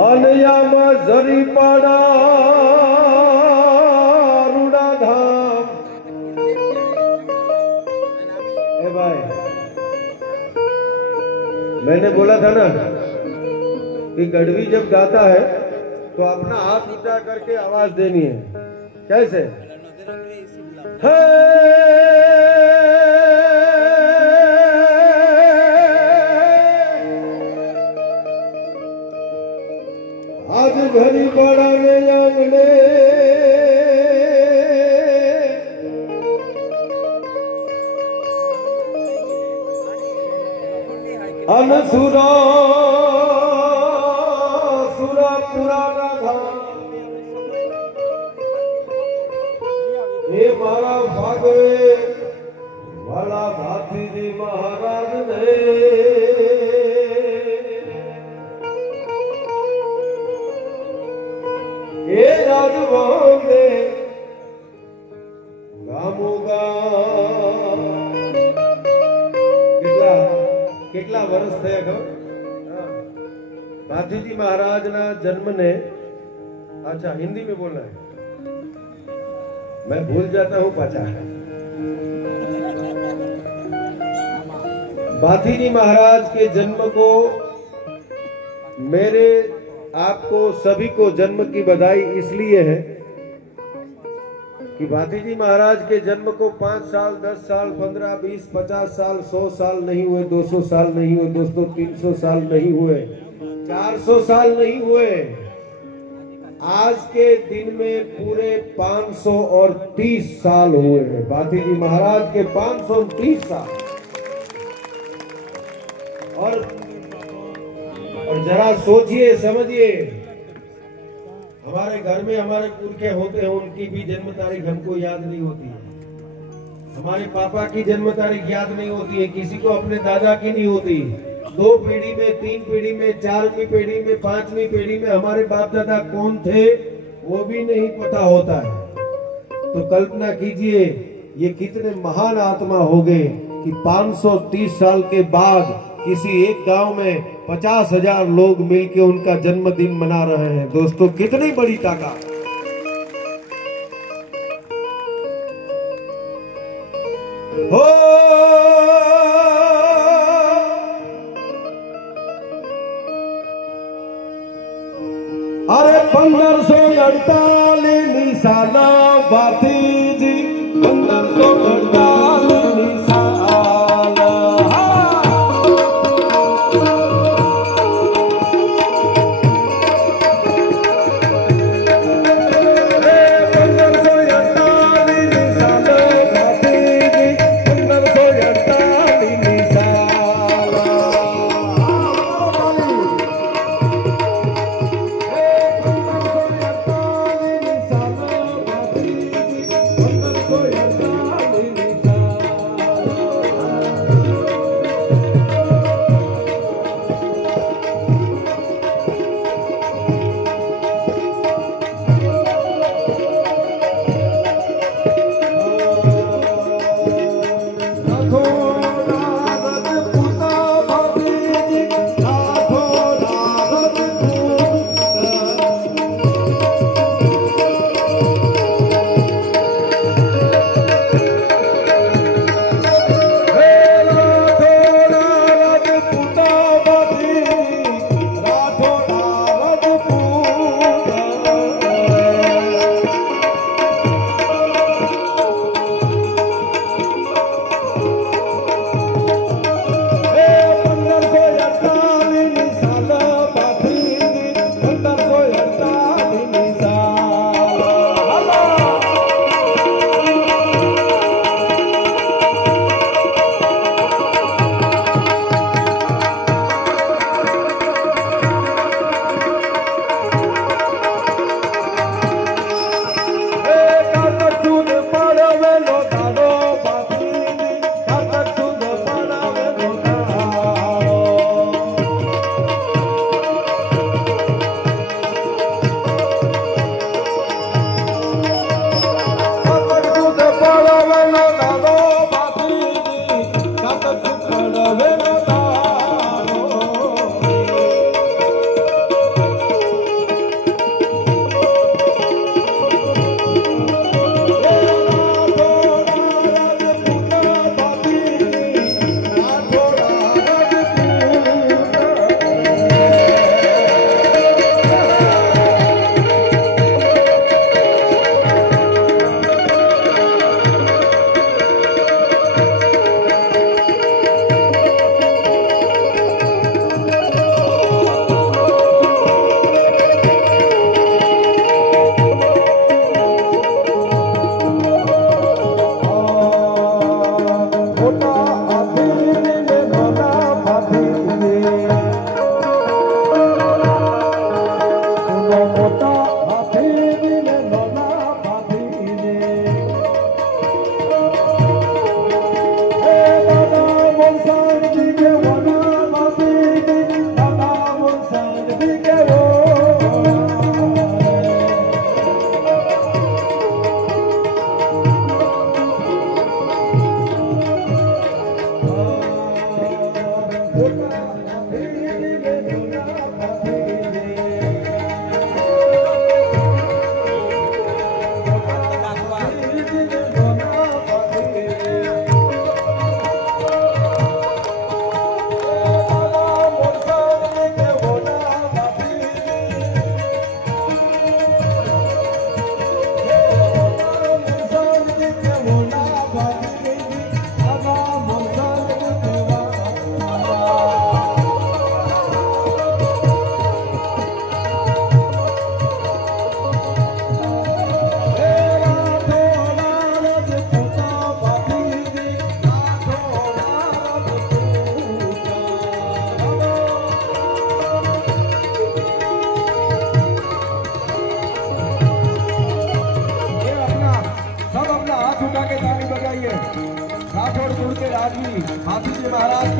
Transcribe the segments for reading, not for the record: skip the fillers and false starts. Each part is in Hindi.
આનયામાં જરી પાડા રૂડા ધામ। ए भाई, मैंने बोला था ना कि गढ़वी जब गाता है तो अपना हाथ ऊंचा करके आवाज देनी है। कैसे? आज घरी बड़ा ने आंगने अनसुरा सुरा पुराना धाम। ये मारा भागवे वाला भाती जी महाराज ने ये राजभवन ने गामोगा કેટલા વર્ષ થયા ખબર? भातीजी महाराज ना जन्म ने, अच्छा हिंदी में बोलना है, मैं भूल जाता हूँ पाचा। भातीजी महाराज के जन्म को मेरे आपको सभी को जन्म की बधाई इसलिए है कि भातीजी महाराज के जन्म को 5 साल 10 साल 15 20 50 साल 100 साल नहीं हुए, 200 साल नहीं हुए दोस्तों, 300 साल नहीं हुए, 400 साल नहीं हुए। आज के दिन में पूरे 530 साल हुए हैं भातीजी महाराज के, 530 साल। और जरा सोचिए समझिए, हमारे घर में हमारे पुरखे होते हैं, उनकी भी जन्म तारीख हमको याद नहीं होती है। हमारे पापा की जन्म तारीख याद नहीं होती है, किसी को अपने दादा की नहीं होती। 2 पीढ़ी में, 3 पीढ़ी में, 4वीं पीढ़ी में, 5वीं पीढ़ी में हमारे बाप दादा कौन थे वो भी नहीं पता होता है। तो कल्पना कीजिए ये कितने महान आत्मा हो गए कि 530 साल के बाद किसी एक गांव में 50,000 लोग मिलकर उनका जन्मदिन मना रहे हैं। दोस्तों कितनी बड़ी ताकत। हो अरे 1548 साल भातीजी 1548 साल।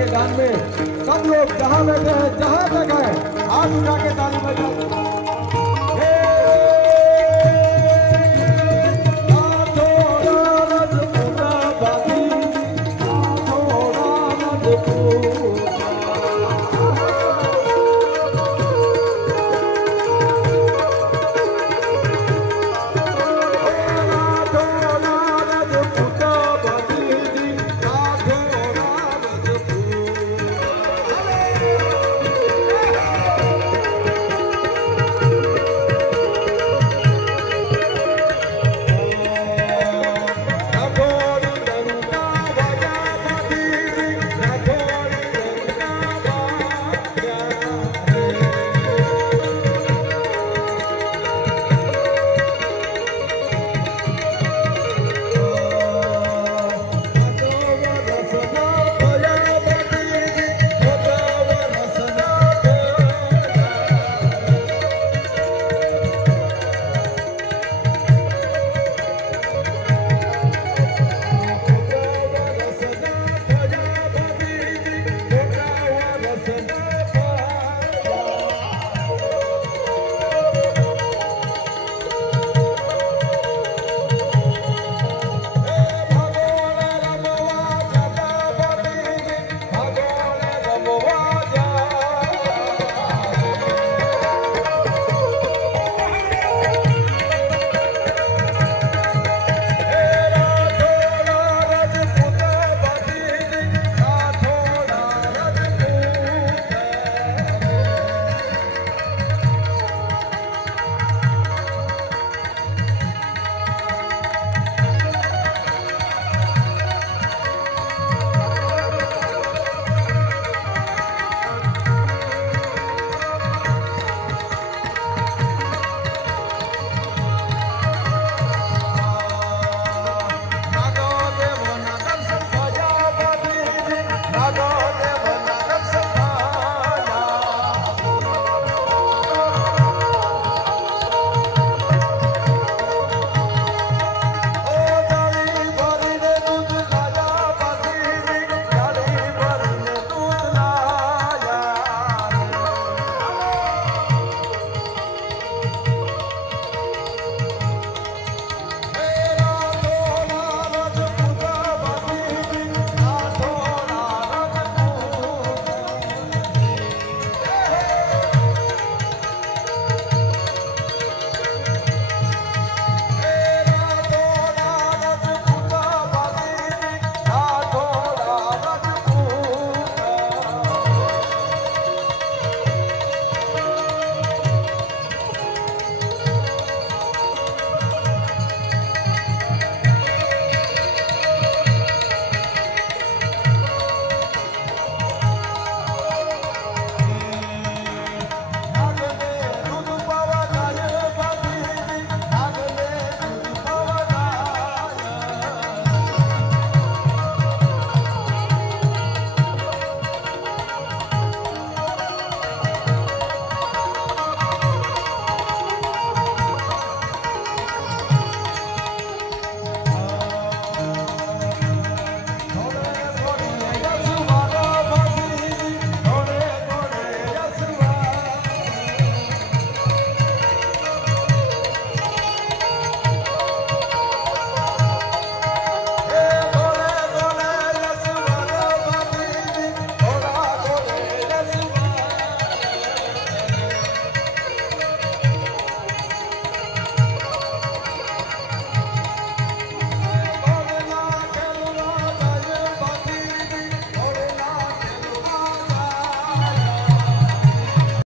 के गान में सब लोग जहां बैठे हैं, जहां तक है, हाथ उठा के ताली बजाओ।